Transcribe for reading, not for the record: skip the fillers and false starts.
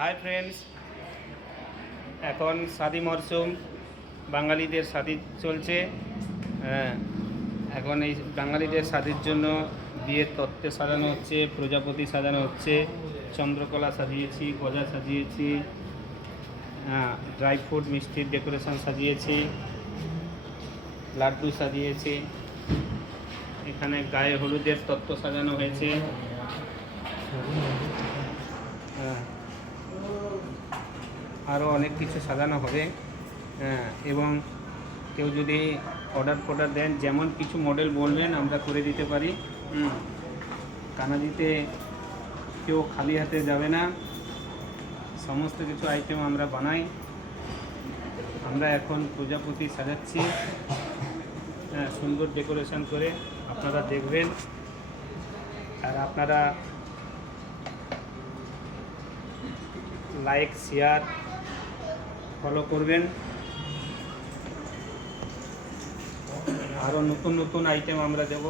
Hi friends, এখন শাদি মরশুম, বাঙালিদের শাদি চলছে। এখন এই বাঙালিদের শাদির জন্য বিয়ের তত্ত্বে সাজানো হচ্ছে, প্রজাপতি সাজানো হচ্ছে, চন্দ্রকলা সাজিয়েছি, গজা সাজিয়েছি, ড্রাই ফ্রুট মিষ্টির ডেকোরেশন সাজিয়েছি, লাড্ডু সাজিয়েছি। এখানে গায়ে হলুদের তত্ত্ব সাজানো হয়েছে। আরও অনেক কিছু সাজানো হবে। এবং কেউ যদি অর্ডার দেন, যেমন কিছু মডেল বলবেন আমরা করে দিতে পারি। কানাজিতে কেউ খালি হাতে যাবে না, সমস্ত কিছু আইটেম আমরা বানাই। আমরা এখন প্রজাপতি সাজাচ্ছি, সুন্দর ডেকোরেশন করে আপনারা দেখবেন। আর আপনারা লাইক, শেয়ার, ফলো করবেন। আরও নতুন নতুন আইটেম আমরা দেব।